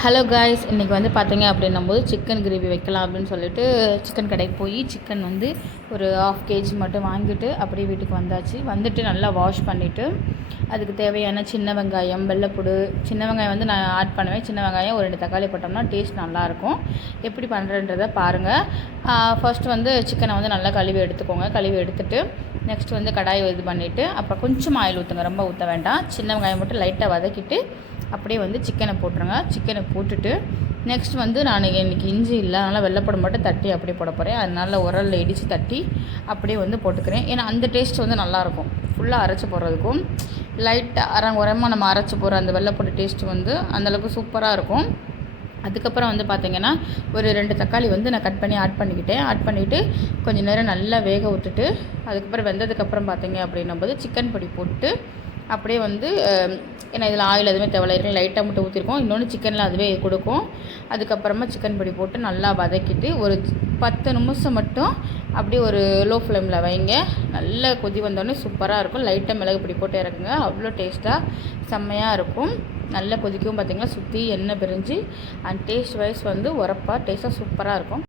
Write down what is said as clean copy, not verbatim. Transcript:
Hello guys, இன்றைக்கி வந்து பார்த்தீங்க அப்படின்னும்போது சிக்கன் கிரேவி வைக்கலாம் அப்படின்னு சொல்லிட்டு சிக்கன் கடைக்கு போய் சிக்கன் வந்து ஒரு 1/2 kg மட்டும் வாங்கிட்டு அப்படியே வீட்டுக்கு வந்துட்டு நல்லா வாஷ் பண்ணிவிட்டு அதுக்கு தேவையான சின்ன வெங்காயம், வெள்ளைப்பூடு, சின்ன வெங்காயம் வந்து நான் ஆட் பண்ணுவேன். சின்ன வெங்காயம் ஒரு 2 தக்காளி போட்டோம்னா டேஸ்ட் நல்லாயிருக்கும். எப்படி பண்ணுறன்றதை பாருங்கள். ஃபர்ஸ்ட் வந்து சிக்கனை வந்து நல்லா கழுவி எடுத்துக்கோங்க. கழுவி எடுத்துகிட்டு நெக்ஸ்ட் வந்து கடாயை இது பண்ணிவிட்டு அப்புறம் கொஞ்சம் ஆயில் ஊற்றுங்க, ரொம்ப ஊற்ற வேண்டாம். சின்ன வெங்காயம் மட்டும் லைட்டாக வதக்கிட்டு அப்படியே வந்து சிக்கனை போட்டுருங்க. சிக்கனை போட்டுட்டு நெக்ஸ்ட் வந்து நான் இன்றைக்கி இஞ்சி இல்லை, அதனால் வெள்ளைப்பூடு மட்டும் தட்டி அப்படியே போட போகிறேன். அதனால் உரலில் இடித்து தட்டி அப்படியே வந்து போட்டுக்கிறேன். ஏன்னா அந்த டேஸ்ட் வந்து நல்லாயிருக்கும். ஃபுல்லாக அரைச்சி போடுறதுக்கும் லைட்டாக உரமாக நம்ம அரைச்சி போடுற அந்த வெள்ளைப்பூடு டேஸ்ட் வந்து அந்தளவுக்கு சூப்பராக இருக்கும். அதுக்கப்புறம் வந்து பார்த்திங்கன்னா ஒரு 2 தக்காளி வந்து நான் கட் பண்ணி ஆட் பண்ணிவிட்டு கொஞ்சம் நேரம் நல்லா வேக விட்டுட்டு அதுக்கப்புறம் வெந்ததுக்கப்புறம் பார்த்திங்க அப்படின்னும்போது சிக்கன் பொடி போட்டு அப்படியே வந்து ஏன்னா இதில் ஆயில் எதுவுமே தேவையில்லை, லைட்டாக மட்டும் ஊற்றிருக்கோம். இன்னொன்று சிக்கனில் அதுவே கொடுக்கும். அதுக்கப்புறமா சிக்கன் பொடி போட்டு நல்லா வதக்கிட்டு ஒரு 10 நிமிஷம் மட்டும் அப்படியே ஒரு லோ ஃப்ளேமில் வைங்க. நல்லா கொதி வந்தோடனே சூப்பராக இருக்கும். லைட்டாக மிளகு பொடி போட்டு இறக்குங்க, அவ்வளோ டேஸ்ட்டாக செம்மையாக இருக்கும். நல்லா கொதிக்கவும் பார்த்திங்கன்னா சுற்றி எண்ணெய் பிரிஞ்சு அண்ட் டேஸ்ட் வைஸ் வந்து உரப்பாக டேஸ்ட்டாக சூப்பராக இருக்கும்.